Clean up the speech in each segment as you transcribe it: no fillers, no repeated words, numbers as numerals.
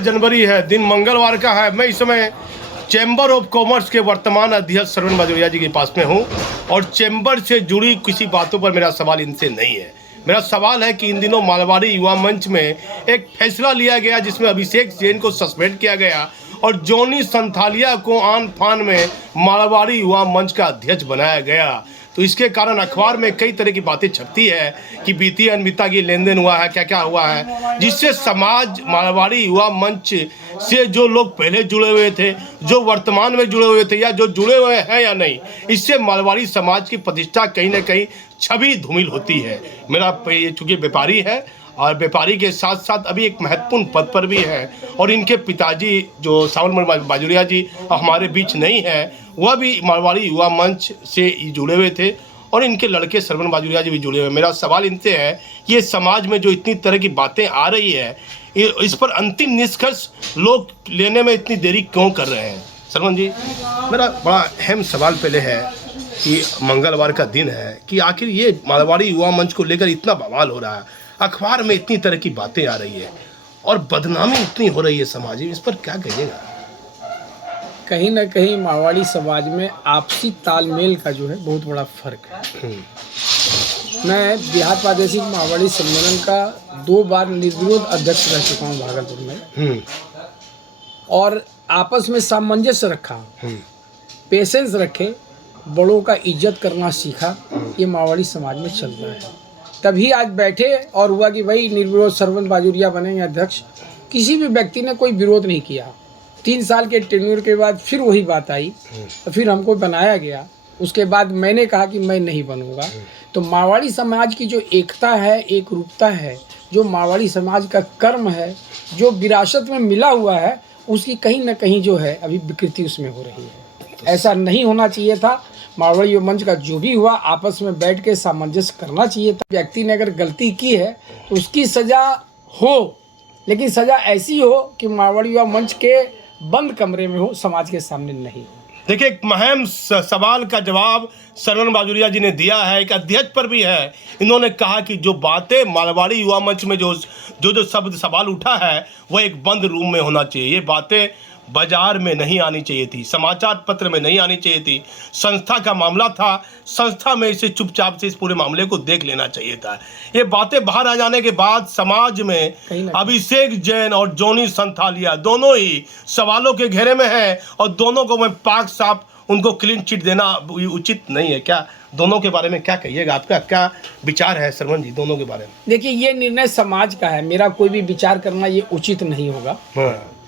जनवरी है, दिन मंगलवार का है। मैं इस समय चैम्बर ऑफ कॉमर्स के वर्तमान अध्यक्ष श्रवण बाजोरिया जी के पास में हूँ और चैम्बर से जुड़ी किसी बातों पर मेरा सवाल इनसे नहीं है। मेरा सवाल है कि इन दिनों मारवाड़ी युवा मंच में एक फैसला लिया गया जिसमें अभिषेक जैन को सस्पेंड किया गया और जॉनी संथालिया को आन फान में मारवाड़ी युवा मंच का अध्यक्ष बनाया गया। तो इसके कारण अखबार में कई तरह की बातें छपती है कि बीती अनबीता की लेन देन हुआ है, क्या क्या हुआ है, जिससे समाज मारवाड़ी युवा मंच से जो लोग पहले जुड़े हुए थे, जो वर्तमान में जुड़े हुए थे या जो जुड़े हुए हैं या नहीं, इससे मारवाड़ी समाज की प्रतिष्ठा कहीं ना कहीं छवि धूमिल होती है। मेरा ये चूँकि व्यापारी है और व्यापारी के साथ साथ अभी एक महत्वपूर्ण पद पर भी है और इनके पिताजी जो श्रवण बाजोरिया जी हमारे बीच नहीं है, वह भी मारवाड़ी युवा मंच से जुड़े हुए थे और इनके लड़के श्रवण बाजोरिया जी भी जुड़े हुए। मेरा सवाल इनसे है कि ये समाज में जो इतनी तरह की बातें आ रही है, इस पर अंतिम निष्कर्ष लोग लेने में इतनी देरी क्यों कर रहे हैं? श्रवण जी, मेरा बड़ा अहम सवाल पहले है कि मंगलवार का दिन है कि आखिर ये मारवाड़ी युवा मंच को लेकर इतना बवाल हो रहा है, अखबार में इतनी तरह की बातें आ रही है और बदनामी इतनी हो रही है समाज में, इस पर क्या कहिएगा? कहीं ना कहीं मारवाड़ी समाज में आपसी तालमेल का जो है बहुत बड़ा फर्क है। मैं बिहार प्रादेशिक मारवाड़ी सम्मेलन का 2 बार निर्विरोध अध्यक्ष रह चुका हूँ भागलपुर में और आपस में सामंजस्य रखा, पेशेंस रखे, बड़ों का इज्जत करना सीखा। ये मारवाड़ी समाज में चल रहा है। तभी आज बैठे और हुआ कि भाई निर्विरोध श्रवण बाजोरिया बनेंगे अध्यक्ष। किसी भी व्यक्ति ने कोई विरोध नहीं किया। 3 साल के टेन्योर के बाद फिर वही बात आई तो फिर हमको बनाया गया। उसके बाद मैंने कहा कि मैं नहीं बनूंगा। तो मारवाड़ी समाज की जो एकता है, एक रूपता है, जो मारवाड़ी समाज का कर्म है, जो विरासत में मिला हुआ है, उसकी कहीं ना कहीं जो है अभी विकृति उसमें हो रही है। ऐसा नहीं होना चाहिए था। मारवाड़ी युवा मंच का जो भी हुआ आपस में बैठ के सामंजस्य करना चाहिए था। व्यक्ति ने अगर गलती की है तो उसकी सज़ा हो, लेकिन सज़ा ऐसी हो कि मारवाड़ी युवा मंच के बंद कमरे में हो, समाज के सामने नहीं। देखिए, एक महम सवाल का जवाब श्रवण बाजोरिया जी ने दिया है, एक अध्यक्ष पर भी है। इन्होंने कहा कि जो बातें मारवाड़ी युवा मंच में जो शब्द सवाल उठा है वह एक बंद रूम में होना चाहिए। ये बातें बाजार में नहीं आनी चाहिए थी, समाचार पत्र में नहीं आनी चाहिए थी। संस्था का मामला था, संस्था में इसे चुपचाप से इस पूरे मामले को देख लेना चाहिए था। ये बातें बाहर आ जाने के बाद समाज में अभिषेक जैन और जॉनी संथालिया दोनों ही सवालों के घेरे में हैं और दोनों को मैं पाक साफ उनको क्लीन चिट देना उचित नहीं है। क्या दोनों के बारे में क्या कहिएगा? आपका क्या विचार है श्रवण जी दोनों के बारे में? देखिए, ये निर्णय समाज का है, मेरा कोई भी विचार करना ये उचित नहीं होगा।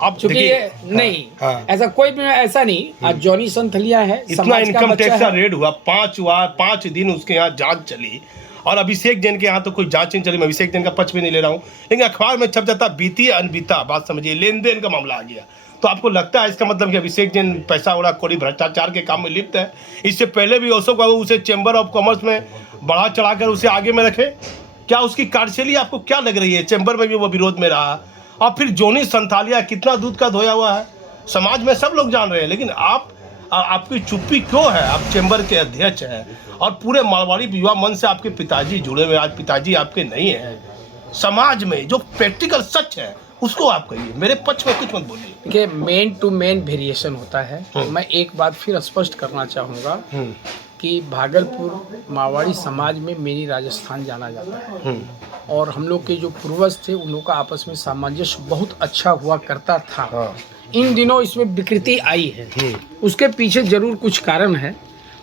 आप चूंकि ये नहीं, ऐसा कोई भी ऐसा नहीं। आज जॉनी संथालिया है, इतना इनकम टैक्स का रेड हुआ, 5 दिन उसके यहाँ जांच चली और अभिषेक जैन के यहाँ तो कोई जांच नहीं चली। मैं अभिषेक जैन का पक्ष भी नहीं ले रहा हूँ, लेकिन अखबार में छप जाता बीती अनबीता, बात समझिए, लेन देन का मामला आ गया। तो आपको लगता है इसका मतलब कि अभिषेक जैन पैसा उड़ा कोड़ी भ्रष्टाचार के काम में लिप्त है? इससे पहले भी औसो का उसे चैम्बर ऑफ कॉमर्स में बढ़ा चढ़ाकर उसे आगे में रखे? क्या उसकी कार्यशैली आपको क्या लग रही है? चैम्बर में भी वो विरोध में रहा और फिर जॉनी संथालिया कितना दूध का धोया हुआ है, समाज में सब लोग जान रहे हैं, लेकिन आपकी चुप्पी क्यों है? आप चैम्बर के अध्यक्ष हैं और पूरे मारवाड़ी युवा मंच से आपके पिताजी जुड़े हुए, आज पिताजी आपके नहीं हैं। समाज में जो प्रैक्टिकल सच है उसको आप कहिए, मेरे पक्ष में कुछ मत बोलिए। देखिए, मेन टू मेन वेरिएशन होता है। मैं एक बात फिर स्पष्ट करना चाहूँगा कि भागलपुर मारवाड़ी समाज में मेरी राजस्थान जाना जाता है और हम लोग के जो पूर्वज थे उन लोग का आपस में सामंजस्य बहुत अच्छा हुआ करता था। इन दिनों इसमें विकृति आई है, उसके पीछे जरूर कुछ कारण है।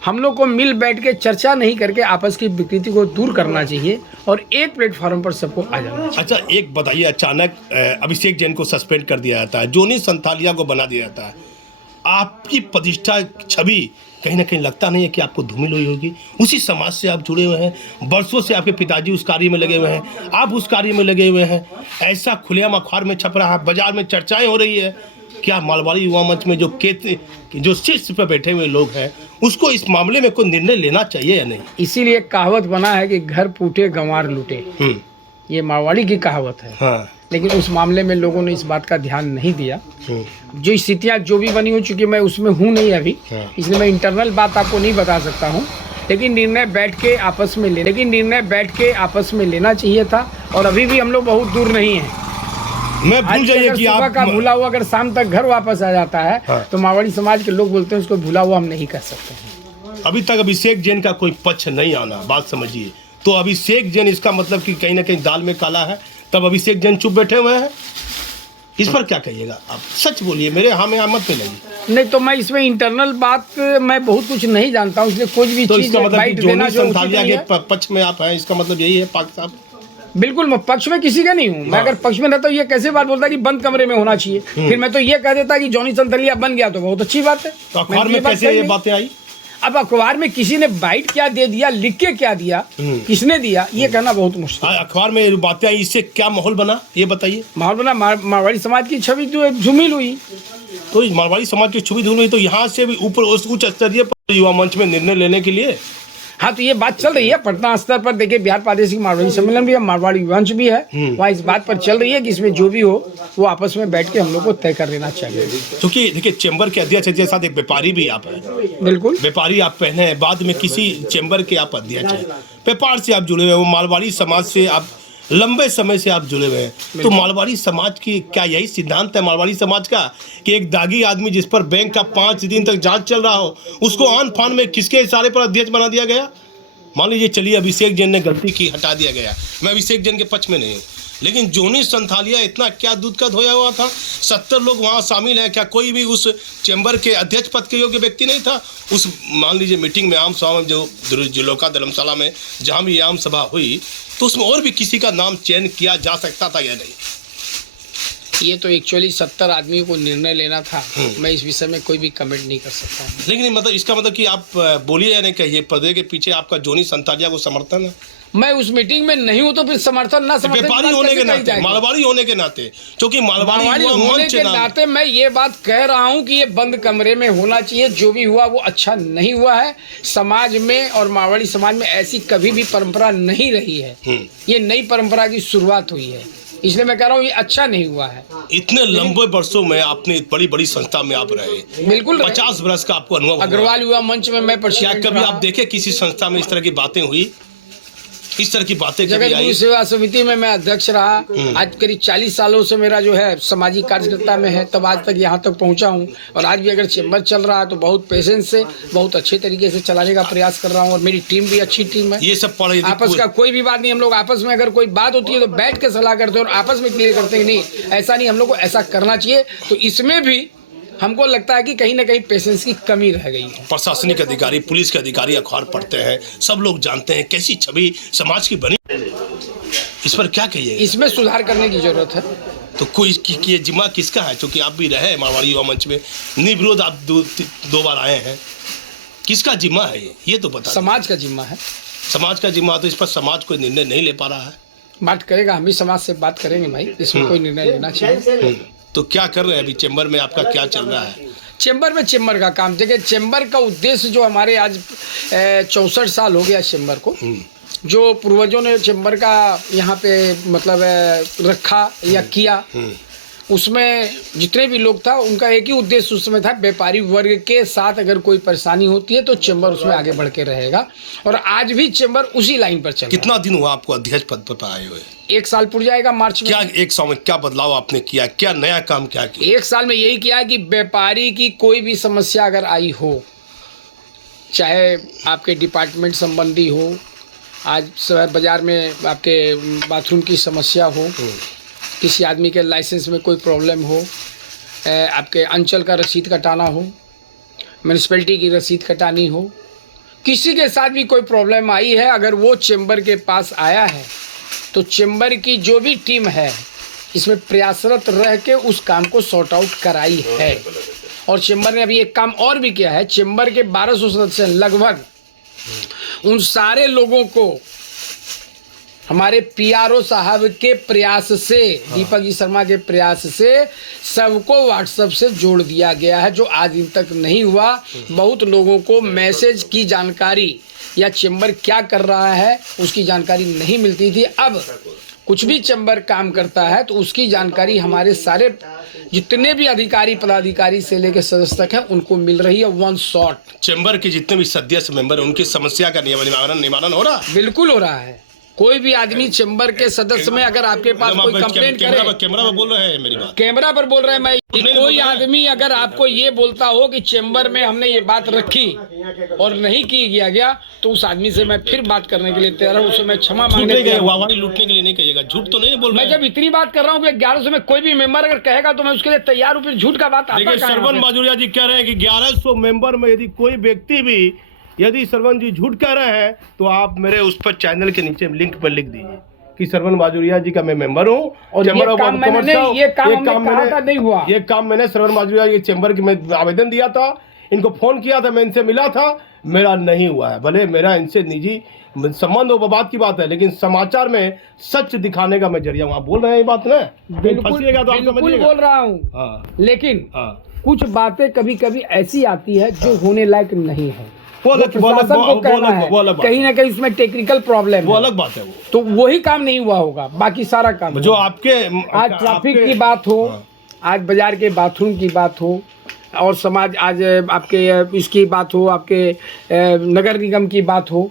हम लोग को मिल बैठ के चर्चा नहीं करके आपस की विकृति को दूर करना चाहिए और एक प्लेटफॉर्म पर सबको आ जाना चाहिए। अच्छा, एक बताइए, अचानक अभिषेक जैन को सस्पेंड कर दिया जाता है, जॉनी संथालिया को बना दिया जाता है, आपकी प्रतिष्ठा छवि कहीं ना कहीं लगता नहीं है कि आपको धूमिल हुई होगी? उसी समाज से आप जुड़े हुए हैं, वर्षों से आपके पिताजी उस कार्य में लगे हुए हैं, आप उस कार्य में लगे हुए हैं, ऐसा खुलेआम अखबार में छप रहा है, बाजार में चर्चाएं हो रही है। क्या मारवाड़ी युवा मंच में जो शीर्ष पर बैठे हुए लोग हैं उसको इस मामले में कोई निर्णय लेना चाहिए या नहीं? इसीलिए कहावत बना है कि घर फूटे गंवार लूटे, ये मारवाड़ी की कहावत है। लेकिन उस मामले में लोगों ने इस बात का ध्यान नहीं दिया। जो स्थितियाँ जो भी बनी हो चुकी, मैं उसमें हूँ नहीं अभी, इसलिए मैं इंटरनल बात आपको नहीं बता सकता हूँ। लेकिन निर्णय बैठ के आपस में लेना चाहिए था और अभी भी हम लोग बहुत दूर नहीं हैं। मैं भूल आज जाइए अगर कि सुबह आप का भूला हुआ अगर शाम तक घर वापस आ जाता है हाँ। तो मारवाड़ी समाज के लोग बोलते हैं उसको भूला हुआ हम नहीं कर सकते हैं। अभी तक अभिषेक जैन का कोई पक्ष नहीं आना, बात समझिए। तो अभिषेक जैन, इसका मतलब कि कहीं ना कहीं दाल में काला है, तब अभिषेक जैन चुप बैठे हुए हैं। इस पर क्या कहिएगा आप? सच बोलिए, मेरे हाँ में मत मिलाइए। नहीं तो मैं इसमें इंटरनल बात मैं बहुत कुछ नहीं जानता हूँ, इसलिए कुछ भी तो चीज इसका मतलब कि बाइट देना जोनी जो उचित संथालिया नहीं के है। पक्ष में आप हैं, इसका मतलब यही है पाक साहब? बिल्कुल, मैं पक्ष में किसी का नहीं हूँ। मैं हाँ। अगर पक्ष में रहता तो ये कैसे बात बोलता कि बंद कमरे में होना चाहिए, फिर मैं तो ये कह देता कि जॉनी संथालिया बन गया तो बहुत अच्छी बात है। तो अखबार मैंने में ये बात कैसे कही ये नहीं। बातें आई? अब अखबार में किसी ने बाइट क्या दे दिया, लिख के क्या दिया, किसने दिया, ये कहना बहुत मुश्किल है। अखबार में ये बातें आई, इससे क्या माहौल बना ये बताइए। माहौल बना, मारवाड़ी समाज की छवि जो है झुमिल हुई। तो इस मारवाड़ी समाज की छवि धूल हुई, तो यहाँ से भी ऊपर उच्च स्तरीय पर युवा मंच में निर्णय लेने के लिए हाँ, तो ये बात चल रही है पटना स्तर पर। देखिए, बिहार प्रादेशिक मारवाड़ी सम्मेलन भी है, मारवाड़ी मंच भी है, वहाँ इस बात पर चल रही है कि इसमें जो भी हो वो आपस में बैठ के हम लोग को तय कर लेना चाहिए। क्योंकि देखिए चैम्बर के अध्यक्ष के साथ एक व्यापारी भी आप हैं। बिल्कुल, व्यापारी आप पहले हैं, बाद में किसी चैम्बर के आप अध्यक्ष हैं, व्यापार से आप जुड़े हुए हैं, वो मारवाड़ी समाज से आप लंबे समय से आप जुड़े हुए हैं। तो मारवाड़ी समाज की क्या यही सिद्धांत है मारवाड़ी समाज का कि एक दागी आदमी जिस पर बैंक का 5 दिन तक जांच चल रहा हो, उसको आन फान में किसके इशारे पर अध्यक्ष बना दिया गया? मान लीजिए चलिए अभिषेक जैन ने गलती की, हटा दिया गया। मैं अभिषेक जैन के पक्ष में नहीं हूँ, लेकिन जोनी संथालिया इतना क्या दूध का धोया हुआ था? 70 लोग वहाँ शामिल हैं, क्या कोई भी उस चैम्बर के अध्यक्ष पद के योग्य व्यक्ति नहीं था? उस मान लीजिए मीटिंग में, आम सभा में, जो जिलोका धर्मशाला में जहाँ भी आम सभा हुई, तो उसमें और भी किसी का नाम चयन किया जा सकता था या नहीं? ये तो एक्चुअली 70 आदमी को निर्णय लेना था। मैं इस विषय में कोई भी कमेंट नहीं कर सकता। लेकिन मतलब इसका मतलब कि आप बोलिए या नहीं कहिए, पर्दे के पीछे आपका जोनी संथालिया को समर्थन है? मैं उस मीटिंग में नहीं हूँ तो फिर समर्थन ना समर्थन व्यापारी होने के नाते, मारवाड़ी होने के नाते, क्योंकि मारवाड़ी होने के नाते मैं ये बात कह रहा हूँ कि ये बंद कमरे में होना चाहिए। जो भी हुआ वो अच्छा नहीं हुआ है। समाज में और मारवाड़ी समाज में ऐसी कभी भी परंपरा नहीं रही है। ये नई परंपरा की शुरुआत हुई है, इसलिए मैं कह रहा हूँ ये अच्छा नहीं हुआ है। इतने लंबे वर्षों में आपने बड़ी बड़ी संस्था में आप रहे, बिल्कुल 50 वर्ष का आपको अनुभव हुआ। अग्रवाल युवा मंच में मैं क्या प्रेसिडेंट कभी रहा। आप देखे किसी संस्था में इस तरह की बातें हुई, इस तरह की बातें कभी जगत आई? गुरु सेवा समिति में मैं अध्यक्ष रहा। आज करीब 40 सालों से मेरा जो है सामाजिक कार्यकर्ता में है, तब आज तक यहाँ तक पहुँचा हूँ। और आज भी अगर चैम्बर चल रहा है तो बहुत पेशेंस से, बहुत अच्छे तरीके से चलाने का प्रयास कर रहा हूँ। और मेरी टीम भी अच्छी टीम है। ये सब पढ़े आपस का कोई भी बात नहीं, हम लोग आपस में अगर कोई बात होती है तो बैठ के सलाह करते हैं और आपस में क्लियर करते हैं। नहीं, ऐसा नहीं, हम लोग को ऐसा करना चाहिए। तो इसमें भी हमको लगता है कि कहीं ना कहीं पेशेंस की कमी रह गई है। प्रशासनिक अधिकारी, पुलिस के अधिकारी अखबार पढ़ते हैं, सब लोग जानते हैं कैसी छवि समाज की बनी। इस पर क्या कहिए? इसमें सुधार करने की जरूरत है। तो कोई ये जिम्मा किसका है? क्योंकि आप भी रहे मारवाड़ी युवा मंच में, निर्विरोध आप दो बार आए हैं, किसका जिम्मा है ये तो बता। समाज का जिम्मा है। समाज का जिम्मा, तो इस पर समाज कोई निर्णय नहीं ले पा रहा है। बात करेगा, हम भी समाज से बात करेंगे भाई, इसमें कोई निर्णय लेना चाहिए। तो क्या कर रहे हैं अभी चैम्बर में, आपका क्या चल रहा है? चैम्बर में चैम्बर का काम, देखिए चैम्बर का उद्देश्य जो हमारे आज 64 साल हो गया चैम्बर को, जो पूर्वजों ने चैम्बर का यहाँ पे मतलब रखा या किया, उसमें जितने भी लोग था उनका एक ही उद्देश्य उस समय था, व्यापारी वर्ग के साथ अगर कोई परेशानी होती है तो चैम्बर उसमें आगे बढ़ के रहेगा। और आज भी चैम्बर उसी लाइन पर चल रहा है। कितना दिन हुआ आपको अध्यक्ष पद पर आए हुए? 1 साल पूरा जाएगा मार्च में। क्या 1 साल में क्या बदलाव आपने किया, क्या नया काम क्या किया? 1 साल में यही किया कि व्यापारी की कोई भी समस्या अगर आई हो, चाहे आपके डिपार्टमेंट संबंधी हो, आज शहर बाजार में आपके बाथरूम की समस्या हो, किसी आदमी के लाइसेंस में कोई प्रॉब्लम हो, आपके अंचल का रसीद कटाना हो, म्यूनिसिपैलिटी की रसीद कटानी हो, किसी के साथ भी कोई प्रॉब्लम आई है, अगर वो चैम्बर के पास आया है तो चैम्बर की जो भी टीम है इसमें प्रयासरत रह के उस काम को सॉर्ट आउट कराई है। और चैम्बर ने अभी एक काम और भी किया है, चैम्बर के 1200 सदस्य लगभग, उन सारे लोगों को हमारे पीआरओ साहब के प्रयास से, दीपक जी शर्मा के प्रयास से सबको व्हाट्सएप से जोड़ दिया गया है, जो आज दिन तक नहीं हुआ। बहुत लोगों को मैसेज की जानकारी या चैम्बर क्या कर रहा है उसकी जानकारी नहीं मिलती थी। अब कुछ भी चैम्बर काम करता है तो उसकी जानकारी हमारे सारे जितने भी अधिकारी पदाधिकारी से लेकर सदस्य तक हैं उनको मिल रही है, वन शॉट। चैम्बर के जितने भी सदस्य मेंबर, उनकी समस्या का निवारण हो रहा? बिल्कुल हो रहा है। कोई भी आदमी चैम्बर के सदस्य में अगर आपके पास कोई कंप्लेंट करे, कैमरा में बोल रहे हैं मेरी बात, कैमरा पर बोल रहे हैं मैं, कोई आदमी अगर आपको ये बोलता हो कि चैम्बर में हमने ये बात रखी और नहीं की गया तो उस आदमी से मैं फिर बात करने के लिए तैयार हूँ, उससे मैं क्षमा मांगने के लिए, वाहवाही लूटने के लिए नहीं कहिएगा, झूठ तो नहीं बोल रहे मैं जब इतनी बात कर रहा हूँ कि 1100 में कोई भी मेंबर अगर कहेगा तो मैं उसके लिए तैयार हूँ, फिर झूठ का बात आता देखिए श्रवण बाजुरिया जी कह रहे हैं कि 1100 मेंबर में यदि कोई व्यक्ति भी यदि श्रवण जी झूठ कह रहे हैं तो आप मेरे उस पर चैनल के नीचे लिंक पर लिख दीजिए कि श्रवण बाजुरिया जी का मैं मेंबर हूँ और ये काम नहीं हुआ, ये काम मैंने श्रवण बाजुरिया ये चैम्बर की मैं आवेदन दिया था, इनको फोन किया था, मैं इनसे मिला था, मेरा नहीं हुआ है। भले मेरा इनसे निजी संबंध हो बात की बात है, लेकिन समाचार में सच दिखाने का मैं जरिया हूँ। आप बोल रहे हैं ये बात ना, बिल्कुल बोल रहा हूँ, लेकिन कुछ बातें कभी कभी ऐसी आती है जो होने लायक नहीं है, प्रशासन को कहना है, कहीं ना कहीं इसमें टेक्निकल प्रॉब्लम, वो अलग बात है, तो वही काम नहीं हुआ होगा, बाकी सारा काम जो आपके आज ट्रैफिक की बात हो, आज बाजार के बाथरूम की बात हो, और समाज आज आपके इसकी बात हो, आपके नगर निगम की बात हो,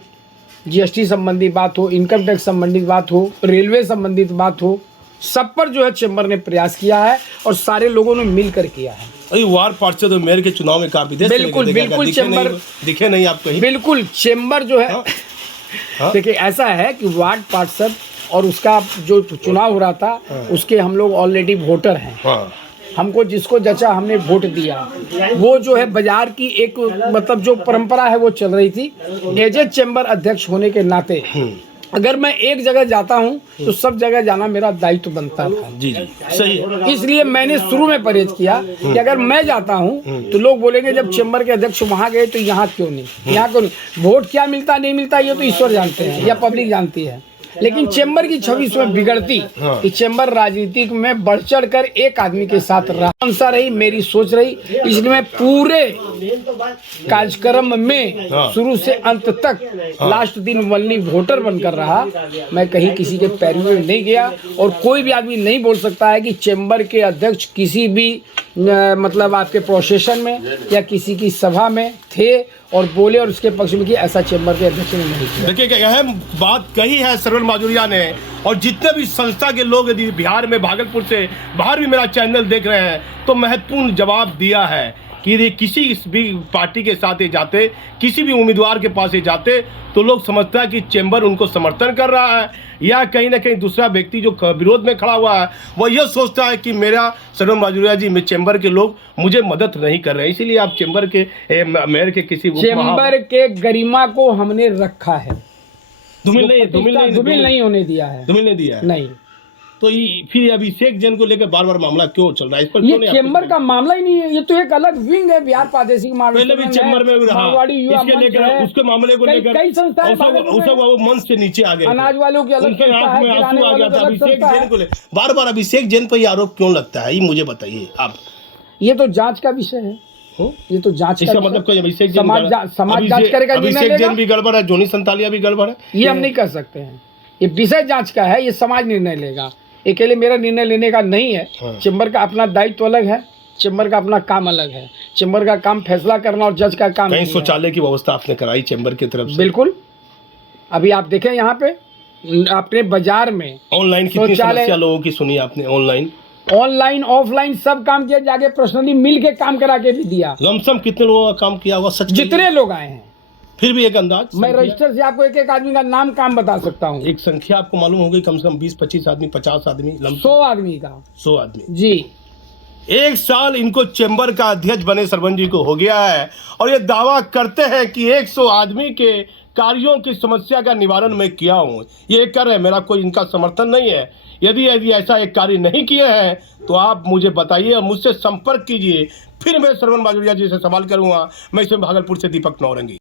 जीएसटी संबंधी बात हो, इनकम टैक्स संबंधित बात हो, रेलवे संबंधित बात हो, सब पर जो है चैम्बर ने प्रयास किया है और सारे लोगों ने मिलकर किया है। वार्ड पार्षद तो मेयर के चुनाव में काफी बिल्कुल चैम्बर दिखे नहीं आप कहीं, बिल्कुल चैम्बर जो है देखिए ऐसा है कि वार्ड पार्षद और उसका जो चुनाव हो रहा था उसके हम लोग ऑलरेडी वोटर हैं, हमको जिसको जचा हमने वोट दिया, वो जो है बाजार की एक मतलब जो परंपरा है वो चल रही थी। एज ए चैम्बर अध्यक्ष होने के नाते अगर मैं एक जगह जाता हूं तो सब जगह जाना मेरा दायित्व बनता था। जी सही है। इसलिए मैंने शुरू में परहेज किया कि अगर मैं जाता हूं तो लोग बोलेंगे जब चैम्बर के अध्यक्ष वहां गए तो यहाँ क्यों नहीं, यहाँ क्यों नहीं, वोट क्या मिलता नहीं मिलता ये तो ईश्वर जानते हैं या पब्लिक जानती है, लेकिन चैम्बर की छवि इसमें बिगड़ती कि चैम्बर राजनीतिक में बढ़ चढ़ कर एक आदमी के साथ रहा रही, मेरी सोच रही, इसलिए मैं पूरे कार्यक्रम में शुरू से अंत तक लास्ट दिन वनली वोटर बनकर रहा, मैं कहीं किसी के पैरों में नहीं गया और कोई भी आदमी नहीं बोल सकता है कि चैम्बर के अध्यक्ष किसी भी मतलब आपके प्रोसेशन में या किसी की सभा में थे और बोले और उसके पक्ष में कि ऐसा चैम्बर के अध्यक्ष ने नहीं किया। देखिए अहम बात कही है श्रवण बाजुरिया ने, और जितने भी संस्था के लोग यदि बिहार में भागलपुर से बाहर भी मेरा चैनल देख रहे हैं तो महत्वपूर्ण जवाब दिया है कि यदि किसी भी पार्टी के साथ ये जाते, किसी भी उम्मीदवार के पास ये जाते तो लोग समझता है कि चैम्बर उनको समर्थन कर रहा है या कहीं ना कहीं दूसरा व्यक्ति जो विरोध में खड़ा हुआ है वो यह सोचता है कि मेरा श्रवण बाजुरिया जी में चैम्बर के लोग मुझे मदद नहीं कर रहे हैं, इसीलिए आप चैम्बर के मेयर के किसी चैम्बर के गरिमा को हमने रखा है, धूमिल नहीं होने दिया है, धूमिल नहीं दिया है नहीं। तो फिर अभिषेक जैन को लेकर बार बार मामला क्यों चल रहा है? इस पर ये चैम्बर का मामला ही नहीं है, ये तो एक अलग विंग है बिहार प्रादेशिक पहले भी चैम्बर में रहा, इसके लेकर उसके मामले को लेकर कई संस्थाएं वो मंच से नीचे आ गए, अनाज वालों की अलग आंख में आंसू आ गया था अभिषेक जैन को बार बार अभिषेक जैन पर ये आरोप क्यों लगता है, ये मुझे बताइए आप। ये तो जांच का विषय है, ये तो जांच का मतलब कोई अभिषेक समाज जांच करेगा, अभिषेक जैन भी गड़बड़ है, जोनी संतालिया भी गड़बड़ है, ये हम नहीं कर सकते हैं, ये विषय जांच का है, ये समाज निर्णय लेगा, अकेले मेरा निर्णय लेने का नहीं है। चैम्बर का अपना दायित्व अलग है, चैम्बर का अपना काम अलग है, चैम्बर का काम फैसला करना और जज का काम। कहीं शौचालय की व्यवस्था आपने कराई चैम्बर की तरफ से? बिल्कुल, अभी आप देखें यहाँ पे अपने बाजार में ऑनलाइन कितनी समस्या लोगों की सुनी आपने, ऑनलाइन ऑफलाइन सब काम किया, जाके पर्सनली मिल के काम करा के भी दिया। लमसम कितने लोगों का काम किया हुआ सच? जितने लोग आए हैं, फिर भी एक अंदाज मैं रजिस्टर से आपको एक एक आदमी का नाम काम बता सकता हूँ। एक संख्या आपको मालूम होगी, कम से कम 20-25 आदमी, 50 आदमी, 100 आदमी का 100 आदमी जी। एक साल इनको चैम्बर का अध्यक्ष बने सरवन जी को हो गया है और ये दावा करते हैं कि 100 आदमी के कार्यों की समस्या का निवारण मैं किया हूँ, ये कर रहे हैं, मेरा कोई इनका समर्थन नहीं है। यदि ऐसा एक कार्य नहीं किए हैं तो आप मुझे बताइए और मुझसे संपर्क कीजिए, फिर मैं श्रवण बाजुरिया जी से सवाल करूंगा। मैं इसमें भागलपुर से दीपक नौरंगी।